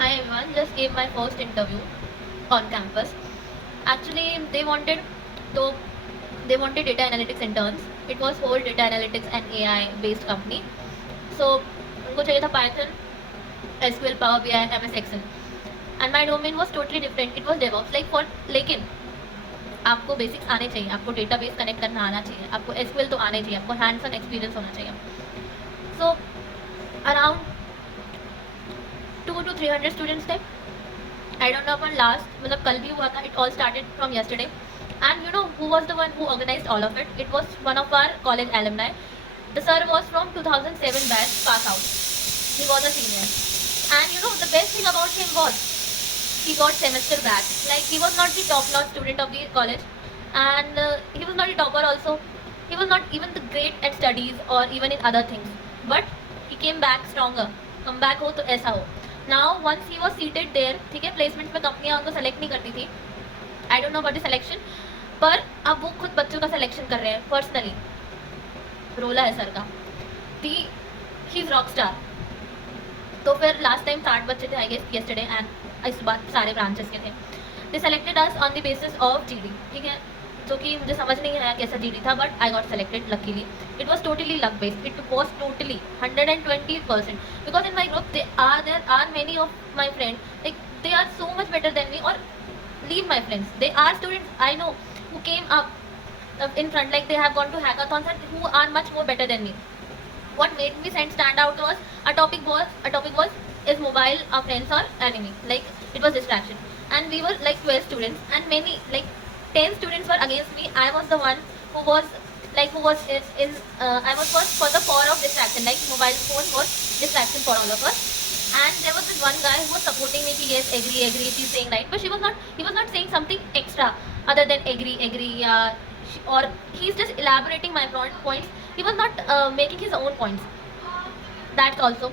Hi everyone, just gave my first interview on campus. Actually, so they wanted data analytics interns. It was whole data analytics and AI based company. So उनको चाहिए था Python, SQL, Power BI, MS Excel. And my domain was totally different. It was DevOps. लेकिन आपको basics आने चाहिए, आपको database connect करना आना चाहिए, आपको SQL तो आने चाहिए, आपको हैंड्स ऑन एक्सपीरियंस होना चाहिए. So around 200 to 300 students थे. I don't know upon last मतलब कल भी हुआ था. It all started from yesterday. And you know who was the one who organized all of it? It was one of our college alumni. The sir was from 2007 batch, pass out. He was a senior. And you know the best thing about him was he got semester back. Like he was not the top-notch student of the college, and he was not the topper also. He was not even the great at studies or even in other things. But he came back stronger. Come back हो तो ऐसा हो. Now once he was seated there, ठीक है, placement में कंपनियां उनको select नहीं करती थी. I don't know about the selection, पर अब वो खुद बच्चों का सिलेक्शन कर रहे हैं पर्सनली. रोला है सर का. दी ही इज रॉक स्टार. तो फिर लास्ट टाइम 60 बच्चे थे आई गेस येस्टरडे, एंड इस बार सारे ब्रांचेस के थे. They selected us on the basis of GD. ठीक है, जो कि मुझे समझ नहीं आया कैसा जीडी था, but I got selected luckily. It was totally luck based. It was totally 120%. Because in my group there are many of my friend, like they are so much better than me. और leave my friends, they are students I know who came up in front, like they have gone to hackathons and who are much more better than me. What made me stand out was a topic was is mobile a friends or enemy? Like it was distraction, and we were like 12 students and many like 10 students were against me. I was the one who was I was first for the power of distraction, like mobile phone was distraction for all of us. And there was this one guy who was supporting me, yes, agree, she's saying right, but he was not saying something extra other than agree, or he's just elaborating my points. He was not making his own points. That also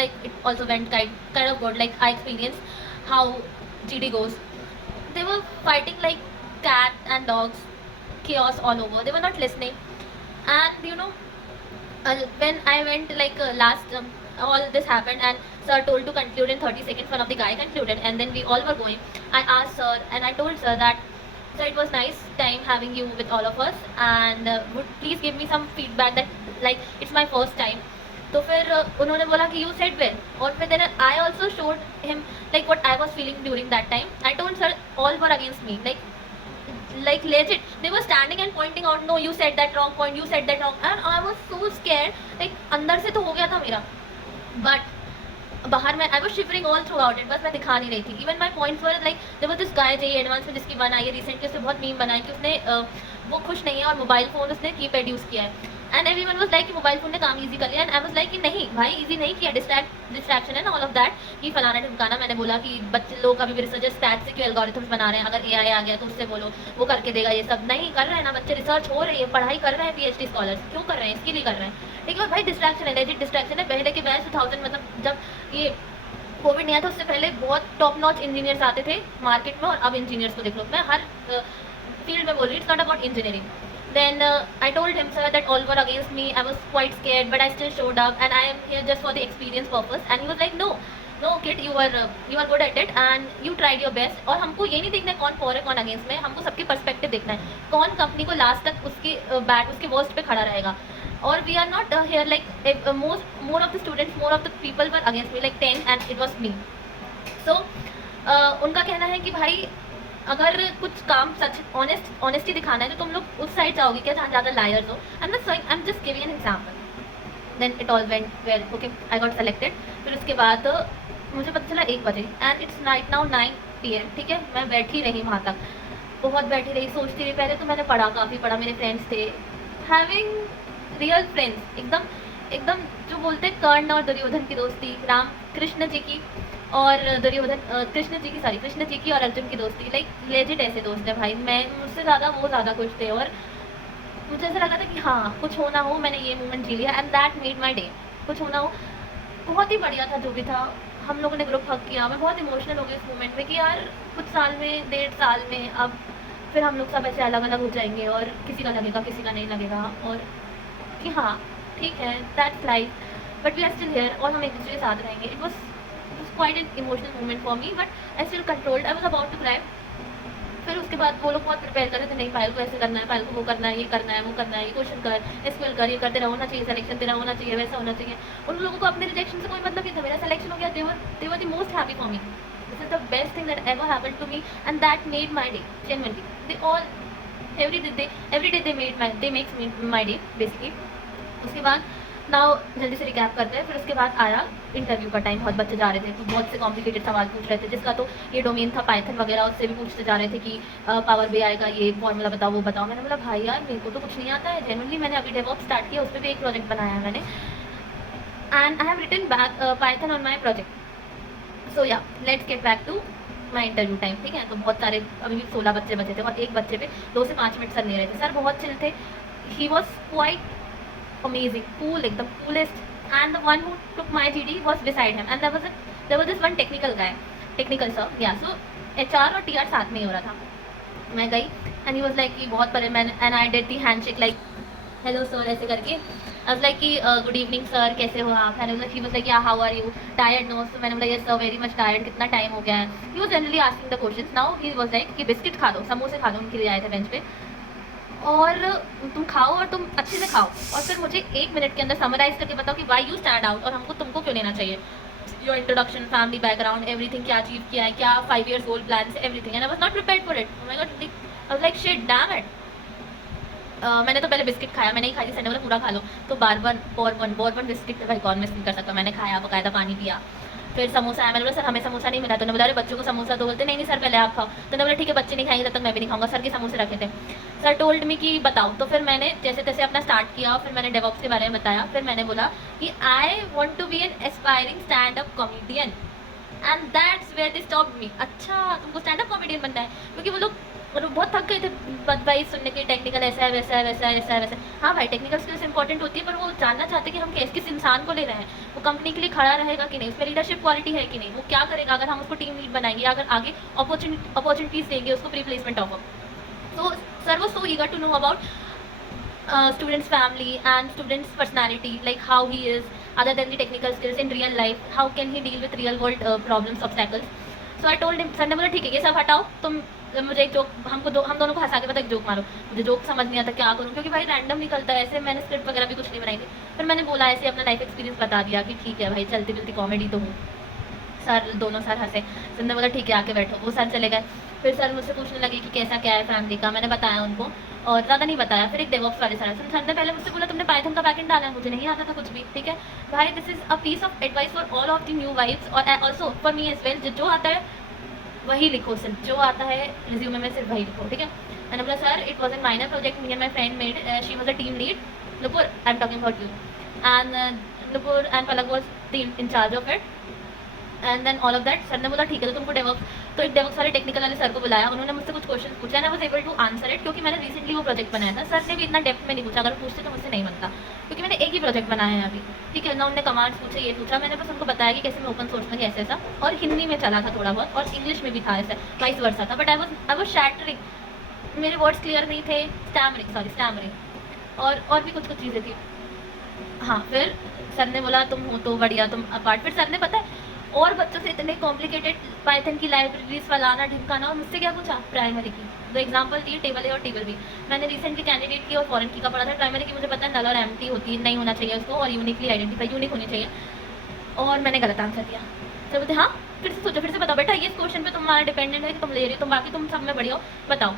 like it also went kind of good. Like I experienced how GD goes. They were fighting like cat and dogs, chaos all over. They were not listening. And you know, when I went last, all this happened, and sir told to conclude in 30 seconds. One of the guy concluded, and then we all were going. I asked sir, and I told sir that, sir, it was nice time having you with all of us, and would please give me some feedback that like it's my first time. तो फिर उन्होंने बोला कि you said well. और फिर then I also showed him like what I was feeling during that time. I told sir all were against me, like legit they were standing and pointing out, no, you said that wrong point, you said that wrong, and I was so scared. Like अंदर से तो हो गया था मेरा, but बाहर में I was shivering all throughout it. बस मैं दिखा नहीं रही थी. Even my points were like there was this guy JEE advance में जिसकी वन आई है रिसेंटली, उसने बहुत मीम बनाया कि उसने वो खुश नहीं है और मोबाइल फ़ोन उसने कीपैड यूज़ किया है. And every one was like कि मोबाइल फ़ोन ने काम ईजी कर लिया. एंड आई वॉज लाइक कि नहीं भाई, ईजी नहीं किया, डिस्ट्रैक्शन है ना, ऑल ऑफ दैट कि फलाना ढमकाना. मैंने बोला कि बच्चे लोग अभी भी रिसर्चर स्टैट से क्यों एल्गोरिथम्स बना रहे हैं, अगर AI आ गया तो उससे बोलो वो करके देगा. ये सब नहीं कर रहे हैं ना बच्चे, रिसर्च हो रही है, पढ़ाई कर रहे हैं, PhD स्कॉलर्स क्यों कर रहे हैं, इसके लिए कर रहे हैं. ठीक है भाई, डिस्ट्रैक्शन है, लेजिट डिस्ट्रैक्शन है. पहले के बैच 2000 मतलब जब ये कोविड नहीं आया था उससे पहले बहुत टॉप नॉच इंजीनियर्स आते थे मार्केट में, और अब इंजीनियर्स को देख लो. मैं हर फील्ड में बोल रही, it's not about engineering. Then I told him, sir, that all were against me. I was quite scared, but I still showed up, and I am here just for the experience purpose. And he was like, no kid, you are good at it, and you tried your best. और हमको ये नहीं देखना है कौन for है कौन against में, हमको सबके पर्सपेक्टिव देखना है, कौन कंपनी को लास्ट तक उसके उसके वर्स्ट पे खड़ा रहेगा. और we are not here like more of the students, more of the people were against me, like 10, and it was me. So उनका कहना है कि भाई अगर कुछ काम सच ऑनेस्टी दिखाना है तो तुम लोग उस साइड जाओगे क्या जहाँ ज़्यादा लायर्स हो. I am just giving an example. Then it all went well. Okay, I got selected. फिर उसके बाद मुझे पता चला 1 बजे, and it's night now 9 PM. ठीक है, मैं बैठी रही वहाँ तक, बहुत बैठी रही, सोचती रही. पहले तो मैंने पढ़ा, काफ़ी पढ़ा, मेरे फ्रेंड्स थे, हैविंग रियल फ्रेंड्स, एकदम जो बोलते हैं कर्ण और दुर्योधन की दोस्ती, राम कृष्ण जी की और कृष्ण जी की और अर्जुन की दोस्ती. लाइक लेजिट ऐसे दोस्त है भाई. मैं मुझसे ज़्यादा वो ज़्यादा खुश थे, और मुझे ऐसा लगा था कि हाँ कुछ होना हो, मैंने ये मोमेंट जी लिया, and that made my day. कुछ होना हो, बहुत ही बढ़िया था जो भी था. हम लोगों ने ग्रुप हक किया. मैं बहुत इमोशनल हो गई इस मोमेंट में कि यार कुछ साल में, 1.5 साल में अब फिर हम लोग सब ऐसे अलग अलग हो जाएंगे, और किसी का लगेगा किसी का नहीं लगेगा, और कि हाँ ठीक है, that's life, but we are still here, और हम एक दूसरे के साथ रहेंगे. It was quite an emotional moment for me, but I still controlled, I was about to cry. फिर उसके बाद वो लोग बहुत प्रिपेयर कर रहे थे, नहीं पायल को ऐसे करना है, पायल को वो करना है, ये करना है, वो करना है, ये क्वेश्चन कर, एसक्यूएल कर, ये करते रहो, होना चाहिए सिलेक्शन, तेरा होना चाहिए, वैसा होना चाहिए। उन लोगों को अपने रिजेक्शन से कोई मतलब नहीं था, मेरा सिलेक्शन हो गया, they were the most happy for me. This is the best thing that ever happened to me, and that made my day genuinely. They all every day they makes my day basically. उसके बाद now जल्दी से recap करते हैं। फिर उसके बाद आया इंटरव्यू का टाइम। बहुत बच्चे जा रहे थे, तो बहुत से कॉम्प्लिकेटेड सवाल पूछ रहे थे, जिसका तो ये डोमेन था पाइथन वगैरह, उससे भी पूछते जा रहे थे कि पावर बी आएगा, ये फॉर्मूला बताओ, वो बताओ। मैंने बोला भाई यार मेरे को तो कुछ नहीं आता है, जेनुअनली मैंने अभी डेवऑप्स स्टार्ट किया, उस पर भी एक प्रोजेक्ट बनाया है मैंने, and I have written back python on my project. So yeah let's get back to my interview time. ठीक है, तो बहुत सारे अभी भी 16 बच्चे बचे थे, और एक बच्चे पे 2 से 5 मिनट सर ले रहे थे। सर बहुत चिल थे, he was quite amazing, cool, एकदम coolest, and the one who took my GD was beside him, and there was this one technical sir, yeah, so HR और TR साथ में ही हो रहा था। मैं गई and he was like कि बहुत परे, मैंने and I did the handshake like hello sir ऐसे करके। I was like कि good evening sir, कैसे हो आप? and he was like yeah how are you, tired no? so मैंने बोला yes sir very much tired, कितना टाइम हो गया है? he was generally asking the questions. now he was like कि बिस्किट खा लो, समोसे खा लो, उनके लिए आए थे बेंच पे, और तुम खाओ और तुम अच्छे से खाओ, और फिर मुझे 1 मिनट के अंदर समराइज करके बताओ कि वाई यू स्टैंड आउट, और हमको तुमको क्यों लेना चाहिए, your introduction, family background, everything, क्या अचीव किया है, क्या 5 years old plan, everything. And I was not prepared for it. Oh my God, I was like shit damn it. मैंने तो पहले बिस्किट खाया, मैंने ही खाई, सर ने बोला पूरा खा लो, तो बॉर्बन बिस्किट भाई कौन मिस नहीं कर सकता, मैंने खाया, बकायदा पानी पिया। फिर समोसा आया, मैंने बोला सर हमें समोसा नहीं मिला, तो बोला अरे बच्चों को समोसा तो बोलते नहीं सर पहले आप खाओ, तो बोला ठीक है बच्चे नहीं खाएंगे तब तक मैं भी नहीं खाऊंगा। सर के समोसे रखे थे, सर टोल्ड मी कि बताओ, तो फिर मैंने जैसे तैसे अपना स्टार्ट किया, फिर मैंने डेवऑप्स के बारे में बताया, फिर मैंने बोला कि I want to be an aspiring stand up comedian, and that's where they stopped me. अच्छा तुमको स्टैंड अप कॉमेडियन बनना है, क्योंकि वो लोग बहुत थक गए थे भाई सुनने के, टेक्निकल ऐसा है वैसा है वैसा है ऐसा है वैसा है। हाँ भाई टेक्निकल स्किल्स इंपॉर्टेंट होती है, पर वो जानना चाहते कि हम किस इंसान को ले रहे हैं, वो कंपनी के लिए खड़ा रहेगा कि नहीं, उसमें लीडरशिप क्वालिटी है कि नहीं, वो क्या करेगा अगर हम उसको टीम लीड बनाएंगे, अगर आगे अपॉर्चुनिटीज़ देंगे उसको pre placement offer. So sir was so eager to know about students' family and students' personality, like how he is other than the technical skills in real life, how can he deal with real world problems, obstacles. So I told him, sir ने बोला ठीक है ये सब हटाओ, तुम मुझे एक जोक, हम दोनों को हंसा के पता एक जोक मारो। मुझे जोक समझ नहीं आता क्या करूँ, क्योंकि भाई रैंडम निकलता है ऐसे, मैंने स्क्रिप्ट वगैरह भी कुछ नहीं बनाई थी। फिर मैंने बोला ऐसे अपना लाइफ एक्सपीरियंस बता दिया कि ठीक है भाई चलती फिरती कॉमेडी तो हूँ। सर दोनों सर हंसे, सर ने बोला ठीक है आके बैठो, वो सर चले गए। फिर सर मुझसे पूछने लगे कि कैसा क्या है फैमिली का, मैंने बताया उनको और ज़्यादा नहीं बताया। फिर एक डेवऑप्स वाले सर ने पहले मुझसे बोला तुमने पाइथन का बैकएंड डाला है, मुझे नहीं आता था कुछ भी। ठीक है भाई, this is a piece of advice for all of the new wifes और also for me as well. जो आता है वही लिखो, सिर्फ जो आता है रिज्यूमे में सिर्फ वही लिखो। ठीक है, मैंने बोला sir it was an minor project me and my friend made, she was a team lead, Nupur I am talking about you, and Nupur and Palak was in charge of it and then all of that. Sir ने बोला ठीक है तो तुमको DevOps, तो एक DevOps वाले technical वाले सर को बुलाया, उन्होंने मुझसे कुछ क्वेश्चन पूछा and I was able to answer it, क्योंकि मैंने रिसेंटली वो प्रोजेक्ट बनाया था। सर ने भी इतना डेप्थ में नहीं पूछा, अगर पूछते तो मुझसे नहीं बनता, क्योंकि मैंने एक ही प्रोजेक्ट बनाया है अभी। ठीक है ना, उन्होंने कमांड्स पूछे, ये पूछा, मैंने बस उनको बताया कि कैसे मैं ओपन सोर्स में कैसे ऐसा, और हिंदी में चला था थोड़ा बहुत और इंग्लिश में भी था ऐसा, वाइस वर्सा था, बट आई वाज शैटरिंग, मेरे वर्ड्स क्लियर नहीं थे, स्टैमरिंग और भी कुछ चीज़ें थी। हाँ, फिर सर ने बोला तुम हो तो बढ़िया, तुम अपार्ट। फिर सर ने पता है और बच्चों से इतने कॉम्प्लिकेटेड पाइथन की लाइब्रेरीज फलाना ढिमकाना, और मुझसे क्या पूछा प्राइमरी की, दो एग्जांपल दिए टेबल ए और टेबल बी। मैंने रिसेंटली कैंडिडेट की और फॉरेन की का पढ़ा था। प्राइमरी की मुझे पता है नल और एम्प्टी होती है, नहीं होना चाहिए उसको, और यूनिकली आइडेंटिफाई यूनिक होनी चाहिए, और मैंने गलत आंसर दिया। सर बोलते हाँ फिर से सोचो, फिर से बताओ बेटा, ये इस क्वेश्चन पे तुम्हारा डिपेंडेंट है कि तुम ले रही हो, तुम बाकी तुम सब में बढ़िया हो, बताओ।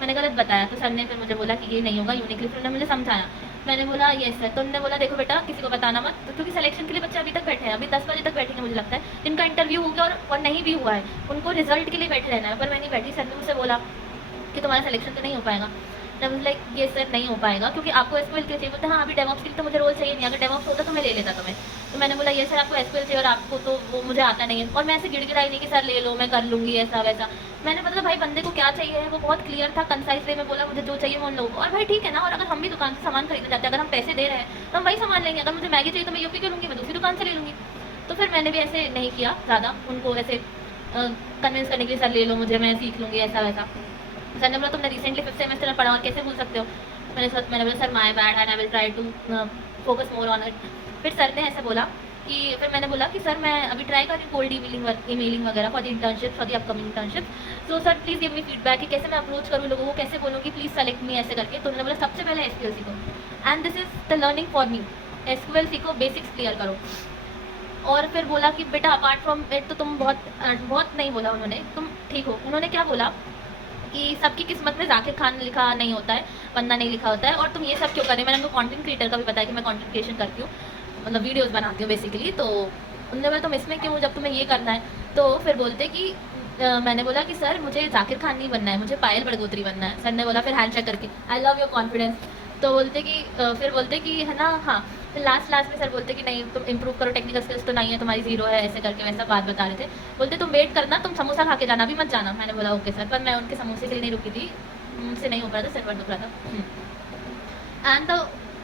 मैंने गलत बताया, तो सर ने फिर मुझे बोला कि ये नहीं होगा यूनिकली, फिर उन्होंने मुझे समझाया। मैंने बोला ये सर, तो उन्होंने बोला देखो बेटा किसी को बताना मत, तो क्योंकि सिलेक्शन के लिए बच्चे अभी तक बैठे हैं, अभी 10 बजे तक बैठेंगे मुझे लगता है, जिनका इंटरव्यू हो गया और नहीं भी हुआ है उनको रिजल्ट के लिए बैठे रहना है, पर मैं नहीं बैठी। सर ने मुझसे बोला कि तुम्हारा सिलेक्शन तो नहीं हो पाएगा। मैं बोला लाइक ये सर नहीं हो पाएगा क्योंकि आपको एसक्यूएल के लिए चाहिए। बोलते हाँ अभी डेवऑप्स के लिए तो मुझे रोल चाहिए नहीं, अगर डेवऑप्स होता तो मैं ले लेता तुम्हें। तो मैंने बोला ये सर आपको एसक्यूएल चाहिए और आपको तो वो मुझे आता नहीं है, और मैं ऐसे गिड़गिड़ाई नहीं कि सर ले लो मैं कर लूँगी ऐसा वैसा। मैंने मतलब भाई बंदे को क्या चाहिए है वो बहुत क्लियर था, कंसाइज वे में बोला मुझे जो चाहिए वो उन लोगों को। और भाई ठीक है ना, और अगर हम भी दुकान से सामान खरीदने जाते हैं, अगर हम पैसे दे रहे हैं तो हम वही सामान लेंगे। अगर मुझे मैगी चाहिए तो मैं यूपी के लूँगी, मैं दूसरी दुकान से ले लूँगी। तो फिर मैंने भी ऐसे नहीं किया ज़्यादा, उनको ऐसे कन्विंस करने के लिए सर ले लो मुझे, मैं सीख लूँगी ऐसा वैसा। सर ने बोला तुमने रिसेंटली 5th सेमेस्टर में पढ़ा और कैसे भूल सकते हो। मैंने बोला sir my bad and I will try to focus more on it. फिर सर ने ऐसे बोला कि फिर मैंने बोला कि सर मैं अभी ट्राई कर रही हूँ कोल्ड ईमेलिंग वगैरह for the internship, for the upcoming internship, so sir please give me feedback कि कैसे मैं अप्रोच करूँ लोगों को, कैसे बोलूँ कि प्लीज़ सेलेक्ट मी ऐसे करके। तो उन्होंने बोला सबसे पहले एसक्यूएल सीखो and this is the learning for me, SQL सीखो, बेसिक्स क्लियर करो। और फिर बोला कि बेटा अपार्ट फ्रॉम इट तो तुम बहुत नहीं बोला उन्होंने, तुम ठीक हो। उन्होंने क्या बोला कि सबकी किस्मत में जाकिर खान लिखा नहीं होता है, वरना नहीं लिखा होता है, और तुम ये सब क्यों कर रहे हो। मैंने उनको कंटेंट क्रिएटर का भी बताया कि मैं कंटेंट क्रिएशन करती हूँ, मतलब वीडियोस बनाती हूँ बेसिकली। तो उन्होंने बोला तुम इसमें क्यों जब तुम्हें ये करना है। तो फिर बोलते कि मैंने बोला कि सर मुझे जाकिर खान नहीं बनना है, मुझे पायल बड़गोत्री बनना है। सर ने बोला फिर हैंड शेक करके आई लव योर कॉन्फिडेंस। तो बोलते कि फिर बोलते कि है ना, हाँ। फिर लास्ट में सर बोलते कि नहीं तुम इंप्रूव करो, टेक्निकल स्किल्स तो नहीं है तुम्हारी, जीरो है, ऐसे करके वैसा बात बता रहे थे। बोलते तुम वेट करना, तुम समोसा खा के जाना, अभी मत जाना। मैंने बोला ओके सर, पर मैं उनके समोसे के लिए नहीं रुकी थी, मुझसे नहीं हो पा रहा था, सिर दर्द हो रहा था। And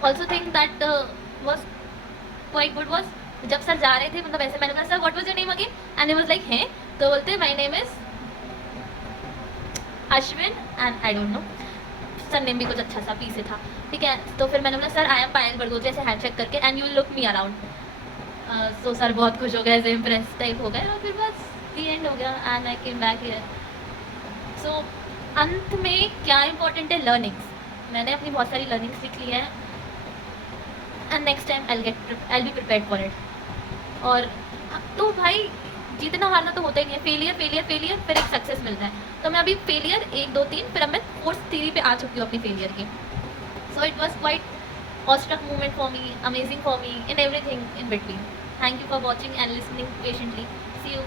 also think that was quite good was जब सर जा रहे थे, मतलब ऐसे मैंने बोला sir what was your name again, and he was like हैं। तो बोलते my name is Ashwin and I don't know, sir name भी कुछ अच्छा सा पी से था, ठीक है। तो फिर मैंने बोला सर आई एम पायल बड़गोत्री, ऐसे हैंड शेक करके, and you look me around. So sir बहुत खुश हो गए, ऐसे इम्प्रेस टाइप हो गए, और फिर बस दी एंड हो गया and I came back here. So अंत में क्या इंपॉर्टेंट है, लर्निंग्स। मैंने अपनी बहुत सारी लर्निंग्स सीख ली है and next time I be prepared for it. और तो भाई जीतना हारना तो होता ही नहीं है, फेलियर फिर एक सक्सेस मिलता है। तो मैं अभी फेलियर 1 2 3, फिर अब मैं फोर्थ थ्योरी पे आ चुकी हूँ अपनी फेलियर की। So it was quite awestruck moment for me, amazing for me in everything in between. Thank you for watching and listening patiently. See you.